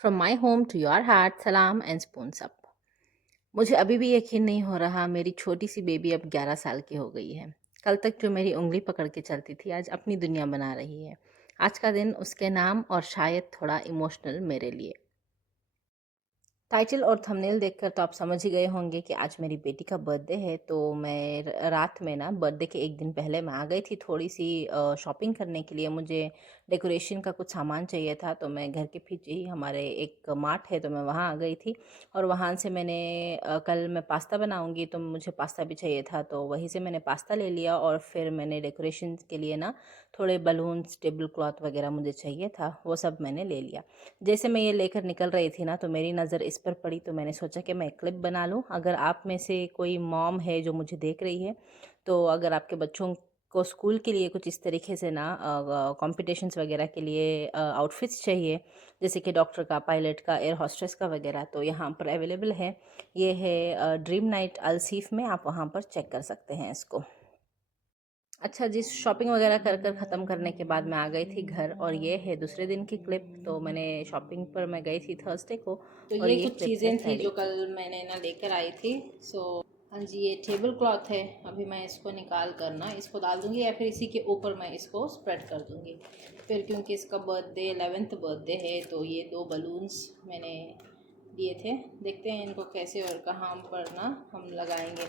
From my home to your heart, सलाम and spoons up. मुझे अभी भी यकीन नहीं हो रहा मेरी छोटी सी बेबी अब 11 साल की हो गई है। कल तक जो मेरी उंगली पकड़ के चलती थी आज अपनी दुनिया बना रही है। आज का दिन उसके नाम और शायद थोड़ा इमोशनल मेरे लिए। टाइटल और थंबनेल देखकर तो आप समझ ही गए होंगे कि आज मेरी बेटी का बर्थडे है। तो मैं रात में ना बर्थडे के एक दिन पहले मैं आ गई थी थोड़ी सी शॉपिंग करने के लिए। मुझे डेकोरेशन का कुछ सामान चाहिए था, तो मैं घर के पीछे ही हमारे एक मार्ट है तो मैं वहाँ आ गई थी। और वहाँ से मैंने कल मैं पास्ता बनाऊँगी तो मुझे पास्ता भी चाहिए था, तो वहीं से मैंने पास्ता ले लिया। और फिर मैंने डेकोरेशन के लिए ना थोड़े बलून्स, टेबल क्लॉथ वगैरह मुझे चाहिए था, वो सब मैंने ले लिया। जैसे मैं ये लेकर निकल रही थी ना तो मेरी नज़र इस पर पड़ी, तो मैंने सोचा कि मैं क्लिप बना लूँ। अगर आप में से कोई मॉम है जो मुझे देख रही है, तो अगर आपके बच्चों को स्कूल के लिए कुछ इस तरीके से ना कॉम्पिटिशन्स वगैरह के लिए आउटफिट्स चाहिए, जैसे कि डॉक्टर का, पायलट का, एयर होस्टेस का वगैरह, तो यहाँ पर अवेलेबल है। ये है ड्रीम नाइट अलसीफ में, आप वहाँ पर चेक कर सकते हैं इसको। अच्छा जी, शॉपिंग वगैरह कर कर ख़त्म करने के बाद मैं आ गई थी घर, और ये है दूसरे दिन की क्लिप। तो मैंने शॉपिंग पर मैं गई थी थर्सडे को, तो और ये ये कुछ क्लिप है चीज़ें थी फ्राइडे जो की। कल मैंने ना लेकर आई थी। सो हाँ जी, ये टेबल क्लॉथ है। अभी मैं इसको निकाल कर ना इसको डाल दूँगी या फिर इसी के ऊपर मैं इसको स्प्रेड कर दूँगी। फिर क्योंकि इसका बर्थडे 11th बर्थडे है, तो ये 2 बलून्स मैंने लिए थे। देखते हैं इनको कैसे और कहाँ पर ना हम लगाएंगे।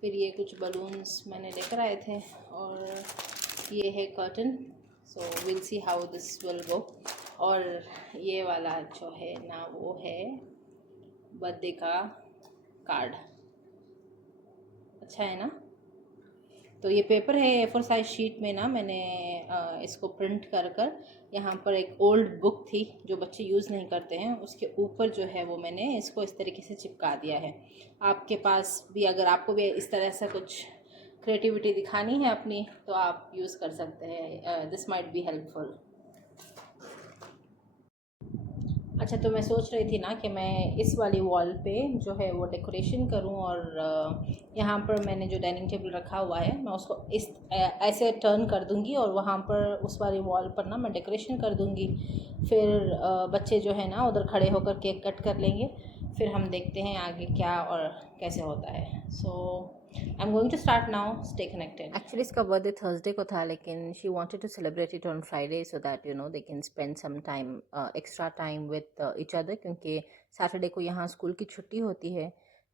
फिर ये कुछ बलून्स मैंने लेकर आए थे, और ये है curtain. So will see how this will go. और ये वाला जो है ना वो है बर्थडे का कार्ड। अच्छा है ना। तो ये पेपर है A4 साइज शीट में ना मैंने इसको प्रिंट कर कर यहाँ पर एक ओल्ड बुक थी जो बच्चे यूज़ नहीं करते हैं, उसके ऊपर जो है वो मैंने इसको इस तरीके से चिपका दिया है। आपके पास भी अगर आपको भी इस तरह से कुछ क्रिएटिविटी दिखानी है अपनी, तो आप यूज़ कर सकते हैं। This might be helpful. अच्छा, तो मैं सोच रही थी ना कि मैं इस वाली वॉल पे जो है वो डेकोरेशन करूं, और यहाँ पर मैंने जो डाइनिंग टेबल रखा हुआ है मैं उसको ऐसे टर्न कर दूंगी, और वहाँ पर उस वाली वॉल पर ना मैं डेकोरेशन कर दूंगी। फिर बच्चे जो है ना उधर खड़े होकर केक कट कर लेंगे। फिर हम देखते हैं आगे क्या और कैसे होता है। So I am going to start now, stay connected. Actually इसका बर्थडे थर्सडे को था, लेकिन she wanted to celebrate it on Friday so that they can spend some time, extra time with each other, क्योंकि Saturday को यहाँ school की छुट्टी होती है।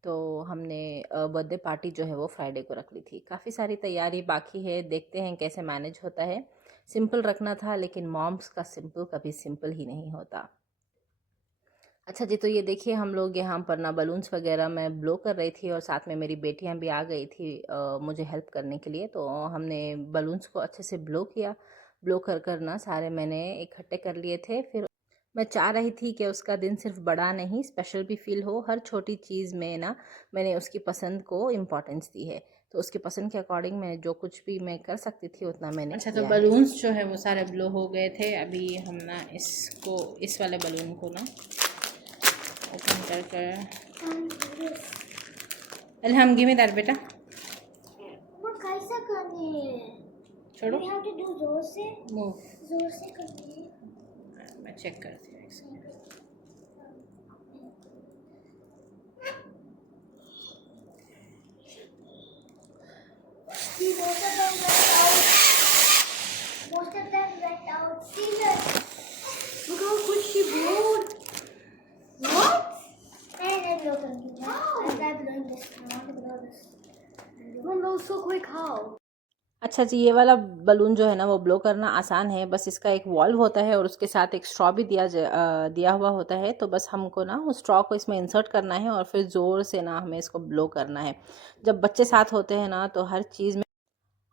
तो हमने बर्थडे पार्टी जो है वो फ्राइडे को रख ली थी। काफ़ी सारी तैयारी बाकी है, देखते हैं कैसे मैनेज होता है। सिंपल रखना था, लेकिन मॉम्स का सिंपल कभी सिंपल ही नहीं होता। अच्छा जी, तो ये देखिए हम लोग यहाँ पर ना बलून्स वगैरह मैं ब्लो कर रही थी, और साथ में मेरी बेटियाँ भी आ गई थी मुझे हेल्प करने के लिए। तो हमने बलून्स को अच्छे से ब्लो किया। ब्लो कर कर ना सारे मैंने इकट्ठे कर लिए थे। फिर मैं चाह रही थी कि उसका दिन सिर्फ बड़ा नहीं, स्पेशल भी फील हो। हर छोटी चीज़ में ना मैंने उसकी पसंद को इम्पोर्टेंस दी है, तो उसकी पसंद के अकॉर्डिंग मैं जो कुछ भी मैं कर सकती थी उतना मैंने अच्छा, तो किया है। बलून्स जो है वो सारे ब्लो हो गए थे। अभी हम ना इसको, इस वाले बलून को ना ओपन कर कर, अल्हम गिव मी दैट बेटा। वो कैसा करनी है? छोड़ो, We have to do जोर से, मूव। जोर से करनी है। मैं चेक करती हूँ एक second. See, most of them went out. Most of them went out. See that? Look how quick she blew. What? And then blow करनी है। And I'm blowing this. I want to blow this. Mom, that was so quick. How? अच्छा जी, ये वाला balloon जो है ना वो blow करना आसान है। बस इसका एक वॉल्व होता है और उसके साथ एक स्ट्रॉ भी दिया हुआ होता है। तो बस हमको ना उस स्ट्रॉ को इसमें इंसर्ट करना है, और फिर ज़ोर से ना हमें इसको ब्लो करना है। जब बच्चे साथ होते हैं ना तो हर चीज़ में।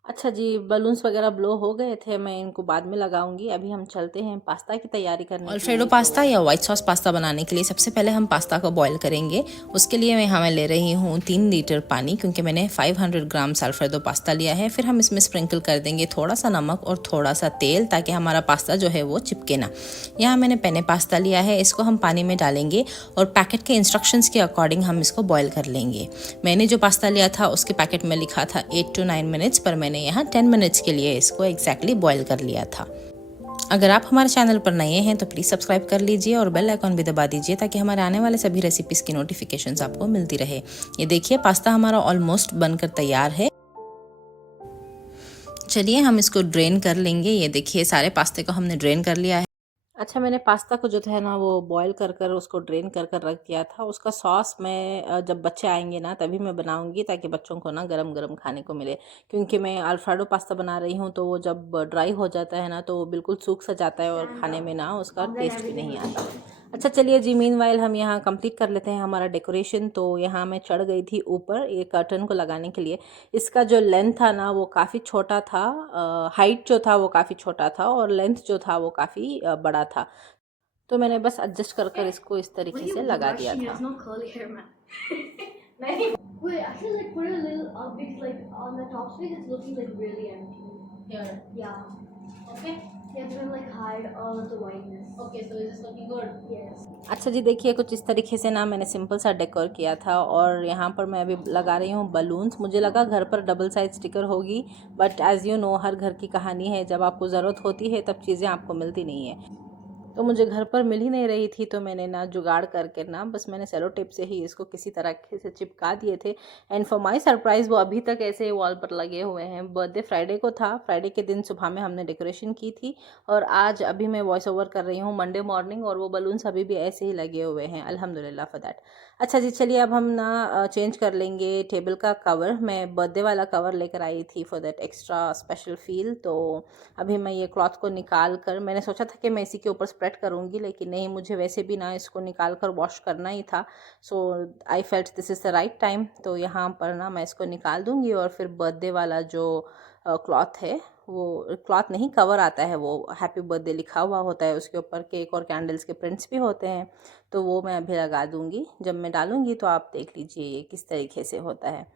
अच्छा जी, बलून्स वगैरह ब्लो हो गए थे, मैं इनको बाद में लगाऊंगी। अभी हम चलते हैं पास्ता की तैयारी करने के अल्फ्रेडो लिए। पास्ता या व्हाइट सॉस पास्ता बनाने के लिए सबसे पहले हम पास्ता को बॉईल करेंगे। उसके लिए मैं यहाँ मैं ले रही हूँ 3 लीटर पानी, क्योंकि मैंने 500 ग्राम अल्फ्रेडो पास्ता लिया है। फिर हम इसमें स्प्रिंकल कर देंगे थोड़ा सा नमक और थोड़ा सा तेल, ताकि हमारा पास्ता जो है वो चिपके ना। यहाँ मैंने पेने पास्ता लिया है, इसको हम पानी में डालेंगे और पैकेट के इंस्ट्रक्शंस के अकॉर्डिंग हम इसको बॉईल कर लेंगे। मैंने जो पास्ता लिया था उसके पैकेट में लिखा था 8 to 9 मिनट्स, पर मैंने यहाँ 10 मिनट्स के लिए इसको एग्जैक्टली बॉईल कर लिया था। अगर आप हमारे चैनल पर नए हैं तो प्लीज़ सब्सक्राइब कर लीजिए और बेल आइकॉन भी दबा दीजिए ताकि हमारे आने वाले सभी रेसिपीज़ की नोटिफिकेशंस आपको मिलती रहे। ये देखिए पास्ता हमारा ऑलमोस्ट बनकर तैयार है। चलिए हम इसको ड्रेन कर लेंगे। ये देखिए सारे पास्ते को हमने ड्रेन कर लिया है। अच्छा, मैंने पास्ता को जो है ना वो बॉईल कर कर उसको ड्रेन कर कर रख दिया था। उसका सॉस मैं जब बच्चे आएंगे ना तभी मैं बनाऊंगी ताकि बच्चों को ना गरम गरम खाने को मिले, क्योंकि मैं अल्फ्रेडो पास्ता बना रही हूँ तो वो जब ड्राई हो जाता है ना तो वो बिल्कुल सूख सा जाता है और खाने में ना उसका टेस्ट भी नहीं आता। अच्छा चलिए जी, मीनवाइल हम यहाँ कंप्लीट कर लेते हैं हमारा डेकोरेशन। तो यहाँ मैं चढ़ गई थी ऊपर ये कर्टन को लगाने के लिए। इसका जो लेंथ था ना वो काफ़ी छोटा था, हाइट जो था वो काफ़ी छोटा था और लेंथ जो था वो काफ़ी बड़ा था। तो मैंने बस एडजस्ट कर कर इसको इस तरीके से लगा दिया था। Wait, actually, like put it a little up because like on the top space it's looking like really empty. Here. Yeah. Okay. Yeah, to like hide all of the whiteness. Okay, so is this looking good? Yes. अच्छा जी, देखिए कुछ इस तरीके से ना मैंने simple सा decor किया था और यहाँ पर मैं अभी लगा रही हूँ बलून्स। मुझे लगा घर पर डबल साइज स्टिकर होगी, बट एज़ यू नो हर घर की कहानी है, जब आपको ज़रूरत होती है तब चीज़ें आपको मिलती नहीं है। तो मुझे घर पर मिल ही नहीं रही थी तो मैंने ना जुगाड़ करके ना बस मैंने सेलो टेप से ही इसको किसी तरह से चिपका दिए थे। एंड फॉर माय सरप्राइज़ वो अभी तक ऐसे वॉल पर लगे हुए हैं। बर्थडे फ्राइडे को था, फ्राइडे के दिन सुबह में हमने डेकोरेशन की थी और आज अभी मैं वॉइस ओवर कर रही हूँ मंडे मॉर्निंग और वो बलून्स अभी भी ऐसे ही लगे हुए हैं। अल्हम्दुलिल्लाह फॉर दैट। अच्छा जी, चलिए अब हम ना चेंज कर लेंगे टेबल का कवर। मैं बर्थडे वाला कवर लेकर आई थी for that extra special feel. तो अभी मैं ये क्लॉथ को निकाल कर, मैंने सोचा था कि मैं इसी के ऊपर स्प्रेड करूँगी, लेकिन नहीं, मुझे वैसे भी ना इसको निकाल कर वॉश करना ही था। So I felt this is the right time. तो यहाँ पर ना मैं इसको निकाल दूँगी और फिर बर्थडे वाला जो क्लॉथ है, वो क्लॉथ नहीं कवर आता है, वो हैप्पी बर्थडे लिखा हुआ होता है, उसके ऊपर केक और कैंडल्स के प्रिंट्स भी होते हैं, तो वो मैं अभी लगा दूँगी। जब मैं डालूँगी तो आप देख लीजिए ये किस तरीके से होता है।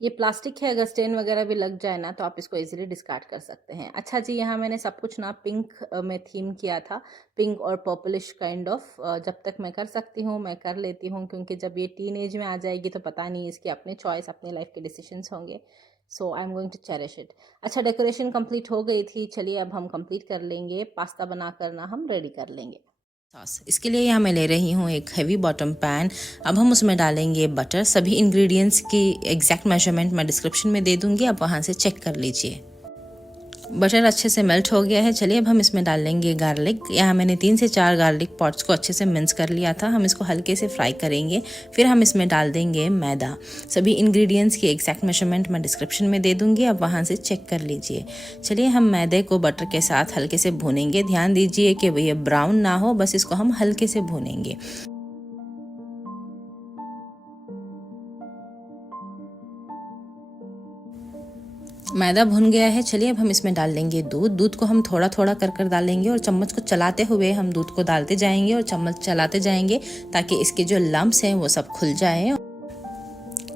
ये प्लास्टिक है, अगर स्टेन वगैरह भी लग जाए ना तो आप इसको इजीली डिस्कार्ड कर सकते हैं। अच्छा जी, यहाँ मैंने सब कुछ ना पिंक में थीम किया था, पिंक और पर्पलिश काइंड ऑफ। जब तक मैं कर सकती हूँ मैं कर लेती हूँ, क्योंकि जब ये टीन एज में आ जाएगी तो पता नहीं, इसकी अपने चॉइस अपने लाइफ के डिसीजंस होंगे। So I am going to cherish it. अच्छा, डेकोरेशन कंप्लीट हो गई थी। चलिए अब हम कंप्लीट कर लेंगे, पास्ता बना कर ना हम रेडी कर लेंगे। सॉस इसके लिए यहाँ मैं ले रही हूँ एक हेवी बॉटम पैन। अब हम उसमें डालेंगे बटर। सभी इंग्रेडिएंट्स की एग्जैक्ट मेजरमेंट मैं डिस्क्रिप्शन में दे दूँगी, आप वहाँ से चेक कर लीजिए। बटर अच्छे से मेल्ट हो गया है। चलिए अब हम इसमें डाल लेंगे गार्लिक। यहाँ मैंने 3 से 4 गार्लिक पॉट्स को अच्छे से मिन्स कर लिया था। हम इसको हल्के से फ्राई करेंगे, फिर हम इसमें डाल देंगे मैदा। सभी इंग्रेडिएंट्स की एग्जैक्ट मेजरमेंट मैं डिस्क्रिप्शन में दे दूँगी, आप वहाँ से चेक कर लीजिए। चलिए हम मैदे को बटर के साथ हल्के से भूनेंगे। ध्यान दीजिए कि ये ब्राउन ना हो, बस इसको हम हल्के से भूनेंगे। मैदा भुन गया है। चलिए अब हम इसमें डाल लेंगे दूध। दूध को हम थोड़ा थोड़ा कर कर डालेंगे और चम्मच को चलाते हुए हम दूध को डालते जाएंगे और चम्मच चलाते जाएंगे ताकि इसके जो लम्प्स हैं वो सब खुल जाए।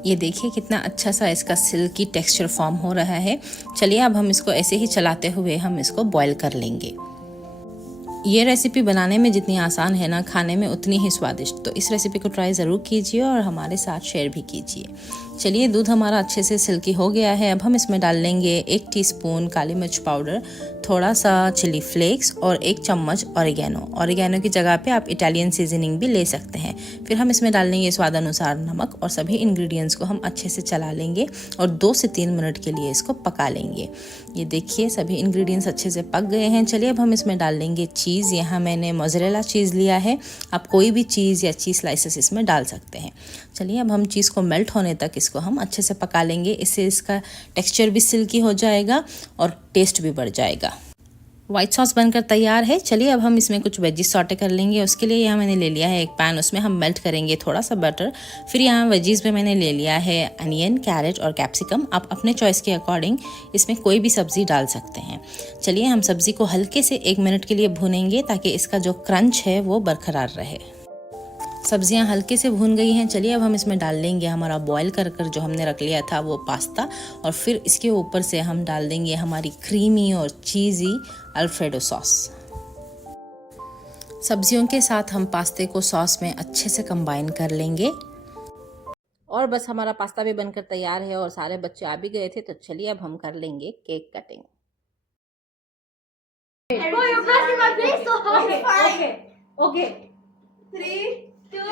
ये देखिए कितना अच्छा सा इसका सिल्की टेक्सचर फॉर्म हो रहा है। चलिए अब हम इसको ऐसे ही चलाते हुए हम इसको बॉईल कर लेंगे। ये रेसिपी बनाने में जितनी आसान है ना, खाने में उतनी ही स्वादिष्ट। तो इस रेसिपी को ट्राई ज़रूर कीजिए और हमारे साथ शेयर भी कीजिए। चलिए दूध हमारा अच्छे से सिल्की हो गया है। अब हम इसमें डाल लेंगे 1 टीस्पून काली मिर्च पाउडर, थोड़ा सा चिली फ्लेक्स और 1 चम्मच ऑरिगेनो। ऑरिगेनो की जगह पे आप इटालियन सीजनिंग भी ले सकते हैं। फिर हम इसमें डाल लेंगे स्वाद अनुसार नमक और सभी इंग्रेडिएंट्स को हम अच्छे से चला लेंगे और 2 से 3 मिनट के लिए इसको पका लेंगे। ये देखिए सभी इंग्रेडिएंट्स अच्छे से पक गए हैं। चलिए अब हम इसमें डाल लेंगे चीज़। यहाँ मैंने मोज़रेला चीज़ लिया है, आप कोई भी चीज़ या चीज़ स्लाइसेस इसमें डाल सकते हैं। चलिए अब हम चीज़ को मेल्ट होने तक इसको हम अच्छे से पका लेंगे। इससे इसका टेक्सचर भी सिल्की हो जाएगा और टेस्ट भी बढ़ जाएगा। व्हाइट सॉस बनकर तैयार है। चलिए अब हम इसमें कुछ वेजीज सॉटे कर लेंगे। उसके लिए यहाँ मैंने ले लिया है एक पैन, उसमें हम मेल्ट करेंगे थोड़ा सा बटर। फिर यहाँ वेजीज में मैंने ले लिया है अनियन, कैरेट और कैप्सिकम। आप अपने चॉइस के अकॉर्डिंग इसमें कोई भी सब्ज़ी डाल सकते हैं। चलिए हम सब्ज़ी को हल्के से 1 मिनट के लिए भूनेंगे ताकि इसका जो क्रंच है वो बरकरार रहे। सब्जियां हल्के से भून गई हैं। चलिए अब हम इसमें डाल लेंगे हमारा बॉईल कर कर जो हमने रख लिया था वो पास्ता, और फिर इसके ऊपर से हम डाल देंगे हमारी क्रीमी और चीज़ी अल्फ्रेडो सॉस। सब्जियों के साथ हम पास्ते को सॉस में अच्छे से कंबाइन कर लेंगे। और बस हमारा पास्ता भी बनकर तैयार है और सारे बच्चे आ भी गए थे। तो चलिए अब हम कर लेंगे cake cutting. Oh, you're pressing my face so hard. Okay. 3, 2, 1.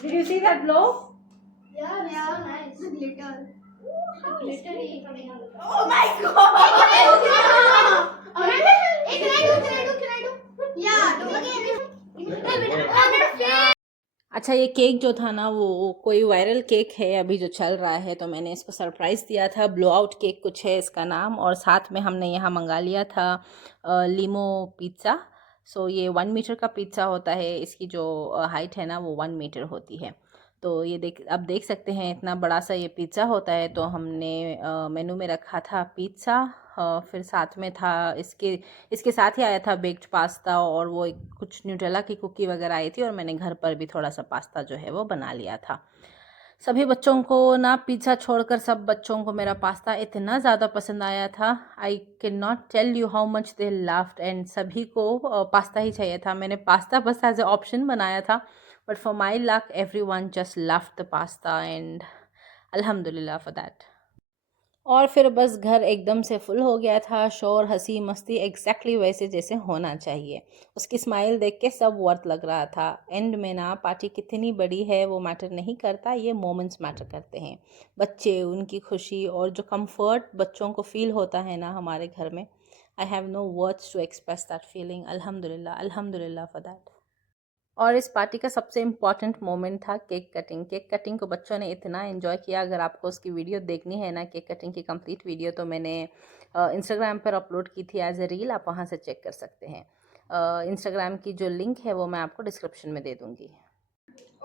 Did you see that blow? Yeah, nice. Glitter. Glittery. Oh my god! Can I do? Yeah, do again. अच्छा, ये केक जो था ना वो कोई वायरल केक है अभी जो चल रहा है, तो मैंने इसको सरप्राइज़ दिया था। ब्लो आउट केक कुछ है इसका नाम, और साथ में हमने यहाँ मंगा लिया था लीमो पिज़्ज़ा। सो ये 1 मीटर का पिज़्ज़ा होता है, इसकी जो हाइट है ना वो 1 मीटर होती है। तो ये अब देख सकते हैं इतना बड़ा सा ये पिज़्ज़ा होता है। तो हमने मेनू में रखा था पिज़्ज़ा, फिर साथ में था इसके साथ ही आया था बेक्ड पास्ता, और वो कुछ न्यूटेला की कुकी वगैरह आई थी, और मैंने घर पर भी थोड़ा सा पास्ता जो है वो बना लिया था। सभी बच्चों को ना पिज़्ज़ा छोड़कर सब बच्चों को मेरा पास्ता इतना ज़्यादा पसंद आया था, I can not tell you how much they loved, and सभी को पास्ता ही चाहिए था। मैंने पास्ता बस एज ए ऑप्शन बनाया था, but for my luck everyone just loved the pasta, and अल्हम्दुलिल्लाह फॉर दैट। और फिर बस घर एकदम से फुल हो गया था, शोर हंसी मस्ती एग्जैक्टली वैसे जैसे होना चाहिए। उसकी स्माइल देख के सब वर्थ लग रहा था। एंड में ना पार्टी कितनी बड़ी है वो मैटर नहीं करता, ये मोमेंट्स मैटर करते हैं। बच्चे, उनकी खुशी और जो कंफर्ट बच्चों को फील होता है ना हमारे घर में, I have no words to express that feeling. अल्हम्दुलिल्लाह, अल्हम्दुलिल्लाह फॉर दैट। और इस पार्टी का सबसे इम्पॉर्टेंट मोमेंट था केक कटिंग। केक कटिंग को बच्चों ने इतना एंजॉय किया। अगर आपको उसकी वीडियो देखनी है ना, केक कटिंग की कंप्लीट वीडियो, तो मैंने इंस्टाग्राम पर अपलोड की थी एज ए रील, आप वहाँ से चेक कर सकते हैं। इंस्टाग्राम की जो लिंक है वो मैं आपको डिस्क्रिप्शन में दे दूँगी।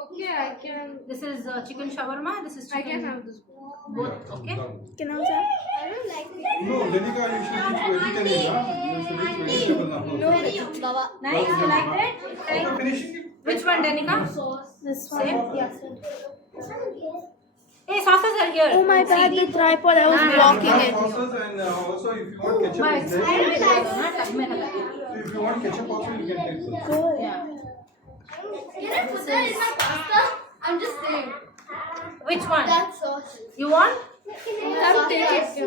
Okay, I can. This is chicken shawarma. This is chicken. I can have this. Both. Okay. Can I have? I don't like it. No, Denika, you should eat vegetarian, yeah? You should eat vegetable now. No, Baba. Nice. You liked it? After Thank. finishing, Which one, Danica? This one. Same? Yes. Hey, sauces are here. Oh my bad, the tripod, I was blocking it. sauces and also if you want ketchup, My is there. experience. So if you want ketchup also, you can take some. Yeah. Can I put that in my pasta? I'm just saying. Which one? That sauce. You want? Come take it. You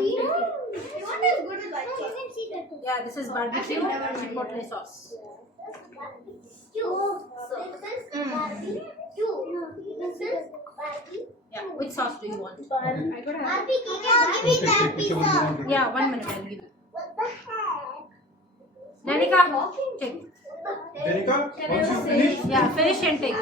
want as good as white sauce? You can see that. Yeah. This is barbecue chipotle sauce. Yeah. Which sauce do you want? I could have. Give me that pizza. Yeah. 1 minute. I'll give you. What the heck? Danica, take. Denika, once you finish, Yeah. Finish and take.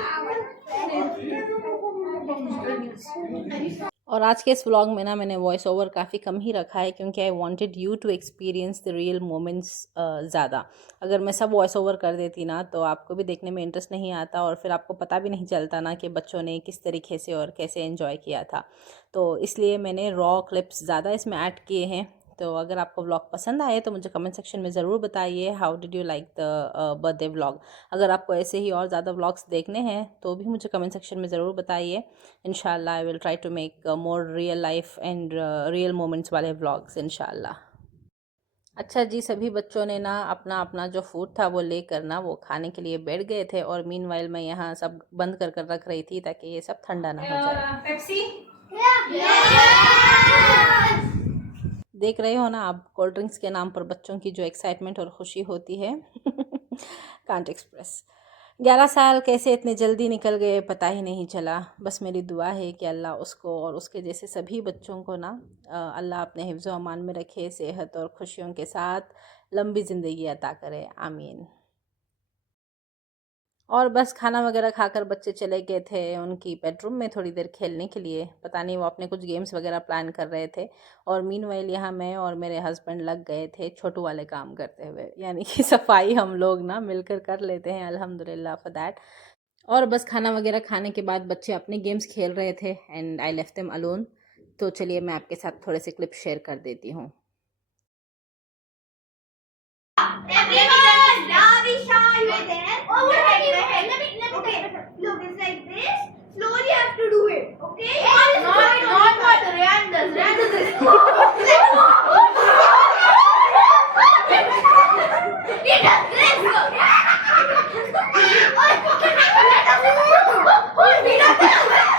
और आज के इस vlog में ना मैंने voice over काफ़ी कम ही रखा है, क्योंकि I wanted you to experience the real moments ज़्यादा। अगर मैं सब वॉइस ओवर कर देती ना तो आपको भी देखने में इंटरेस्ट नहीं आता, और फिर आपको पता भी नहीं चलता ना कि बच्चों ने किस तरीके से और कैसे एंजॉय किया था। तो इसलिए मैंने रॉ क्लिप्स ज़्यादा इसमें ऐड किए हैं। तो अगर आपको व्लॉग पसंद आए तो मुझे कमेंट सेक्शन में ज़रूर बताइए how did you like the birthday vlog. अगर आपको ऐसे ही और ज़्यादा व्लॉग्स देखने हैं तो भी मुझे कमेंट सेक्शन में ज़रूर बताइए। इंशाल्लाह I will try to make more real life and real moments वाले व्लॉग्स इंशाल्लाह। अच्छा जी, सभी बच्चों ने ना अपना अपना जो फूड था वो लेकर ना वो खाने के लिए बैठ गए थे, और मीनवाइल मैं यहाँ सब बंद कर रख रही थी ताकि ये सब ठंडा ना हो जाए। Pepsi. देख रहे हो ना आप, कोल्ड ड्रिंक्स के नाम पर बच्चों की जो एक्साइटमेंट और खुशी होती है कांट एक्सप्रेस। 11 साल कैसे इतने जल्दी निकल गए पता ही नहीं चला। बस मेरी दुआ है कि अल्लाह उसको और उसके जैसे सभी बच्चों को ना अल्लाह अपने हिफ्ज़ व अमान में रखे, सेहत और खुशियों के साथ लंबी ज़िंदगी अता करे, आमीन। और बस खाना वगैरह खाकर बच्चे चले गए थे उनकी बेडरूम में थोड़ी देर खेलने के लिए। पता नहीं वो अपने कुछ गेम्स वगैरह प्लान कर रहे थे, और मीनवाइल यहाँ मैं और मेरे हस्बैंड लग गए थे छोटू वाले काम करते हुए, यानी कि सफाई हम लोग ना मिलकर कर लेते हैं, अल्हम्दुलिल्लाह फॉर दैट। और बस खाना वगैरह खाने के बाद बच्चे अपने गेम्स खेल रहे थे and I left them alone. तो चलिए मैं आपके साथ थोड़े से क्लिप शेयर कर देती हूँ। Everyone, Ravisha, you are there. Oh, what are you? Okay, look, it's like this. Slowly you have to do it. Okay? Not what Ryan does. Ryan does this. He does this. He does this.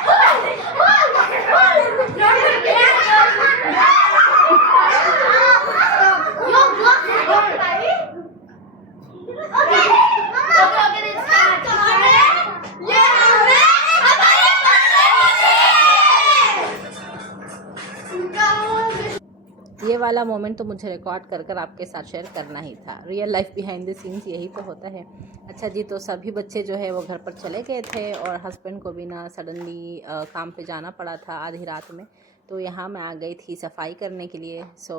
ये वाला moment तो मुझे record कर कर आपके साथ share करना ही था। Real life behind the scenes यही तो होता है। अच्छा जी, तो सभी बच्चे जो है वो घर पर चले गए थे और हस्बैंड को भी ना सडनली काम पे जाना पड़ा था आधी रात में। तो यहाँ मैं आ गई थी सफाई करने के लिए। सो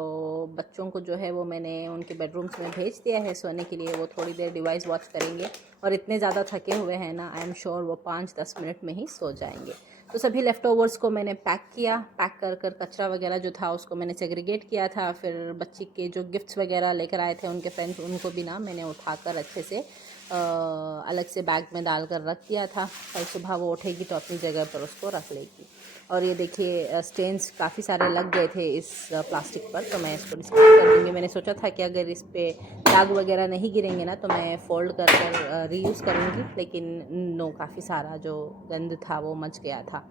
बच्चों को जो है वो मैंने उनके बेडरूम्स में भेज दिया है सोने के लिए। वो थोड़ी देर डिवाइस वॉच करेंगे और इतने ज़्यादा थके हुए हैं ना, आई एम श्योर वो 5-10 मिनट में ही सो जाएंगे। तो सभी लेफ़्ट ओवर्स को मैंने पैक किया। पैक कर कर कचरा वगैरह जो था उसको मैंने सेग्रीगेट किया था। फिर बच्ची के जो गिफ्ट्स वगैरह लेकर आए थे उनके फ्रेंड्स, उनको भी ना मैंने उठाकर अच्छे से अलग से बैग में डालकर रख दिया था। कल सुबह वो उठेगी तो अपनी जगह पर उसको रख लेगी। और ये देखिए स्टेन्स काफ़ी सारे लग गए थे इस प्लास्टिक पर, तो मैं इसको डिस्कार्ड कर दूँगी। मैंने सोचा था कि अगर इस पे दाग वगैरह नहीं गिरेंगे ना तो मैं फ़ोल्ड कर कर रीयूज़ करूँगी, लेकिन नो, काफ़ी सारा जो गंद था वो मच गया था।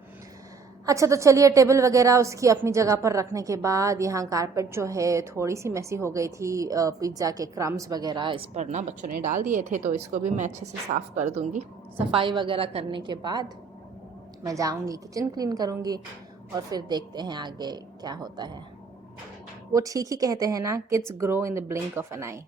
अच्छा, तो चलिए टेबल वगैरह उसकी अपनी जगह पर रखने के बाद यहाँ कारपेट जो है थोड़ी सी मैसी हो गई थी। पिज़्ज़ा के क्रम्स वगैरह इस पर ना बच्चों ने डाल दिए थे, तो इसको भी मैं अच्छे से साफ़ कर दूँगी। सफाई वगैरह करने के बाद मैं जाऊँगी किचन क्लीन करूँगी और फिर देखते हैं आगे क्या होता है। वो ठीक ही कहते हैं ना, kids grow in the blink of an eye.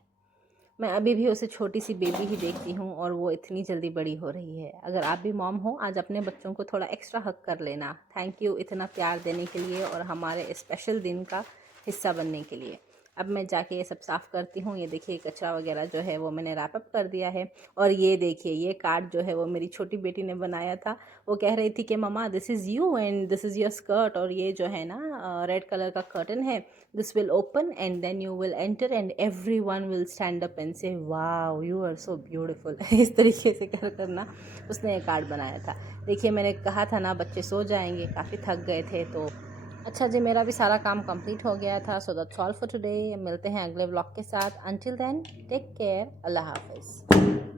मैं अभी भी उसे छोटी सी बेबी ही देखती हूँ और वो इतनी जल्दी बड़ी हो रही है। अगर आप भी मॉम हो, आज अपने बच्चों को थोड़ा एक्स्ट्रा हक कर लेना। थैंक यू इतना प्यार देने के लिए और हमारे स्पेशल दिन का हिस्सा बनने के लिए। अब मैं जाके ये सब साफ़ करती हूँ। ये देखिए कचरा वगैरह जो है वो मैंने रैप अप कर दिया है। और ये देखिए ये कार्ड जो है वो मेरी छोटी बेटी ने बनाया था। वो कह रही थी कि मम्मा this is you and this is your skirt, और ये जो है ना रेड कलर का कर्टन है, this will open and then you will enter and everyone will stand up and say wow you are so beautiful. इस तरीके से कर करना उसने एक कार्ड बनाया था। देखिए मैंने कहा था ना बच्चे सो जाएंगे, काफ़ी थक गए थे। तो अच्छा जी, मेरा भी सारा काम कंप्लीट हो गया था। So that's all for today. मिलते हैं अगले व्लॉग के साथ। अंटिल देन टेक केयर, अल्लाह हाफिज़।